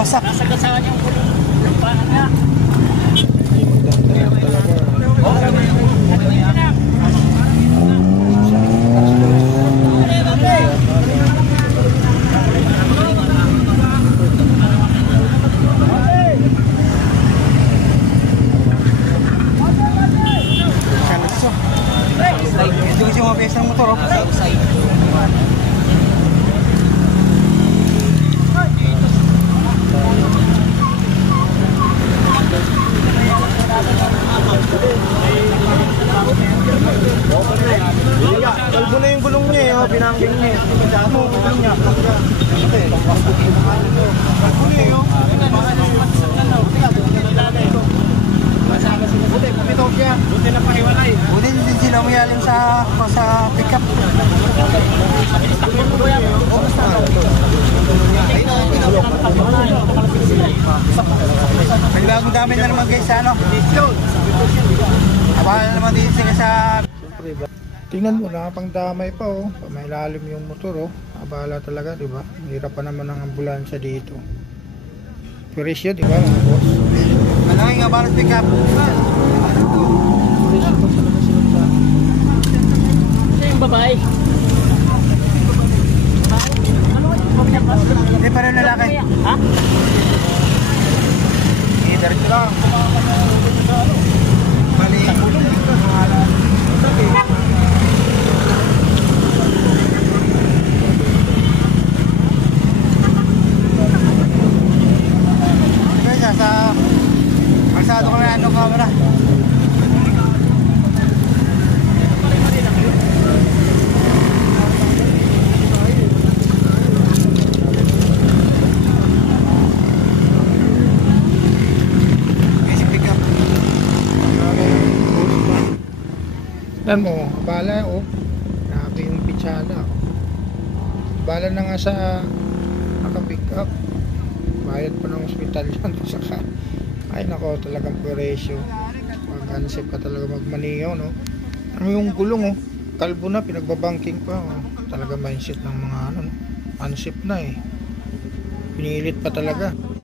Wasak. Nasagasaan yung paan niya. Ito kasi mga piyesa ng motor. Kalbo na yung gulong niya, oh, pinangking niya. Ano yung gulong niya? Kalbo na yun. Buti, pumitok siya. Buti na pahiwalay. Buti din sila umiyalim sa pick-up. May bagong dami na naman guys sa ano. Abala naman din sila sa... Tingnan mo, nakapangdamay pa oh. May lalim yung motor oh. Abala talaga, di ba? Hirap pa naman ang ambulansya dito. Purisyo, di ba mga boss? Malaking abala sa pick-up. Ito yung babae. Hindi pa rin lalaki. Ha? Diretso lang. Mali. Sa kalsado ko na ano camera. Tignan mo, abala oh. Grabe yung pitsada oh. Abala na nga sa naka-pick up. Bayad pa ng hospital yan. Saka, ay nako, talagang puresyo. Mag-ansip ka talaga magmaniyaw, no? Ano yung gulong, oh? Kalbo na, pinagbabanking pa, oh. Talaga mindset ng mga ano, no? Ansip na, eh. Pinilit pa talaga.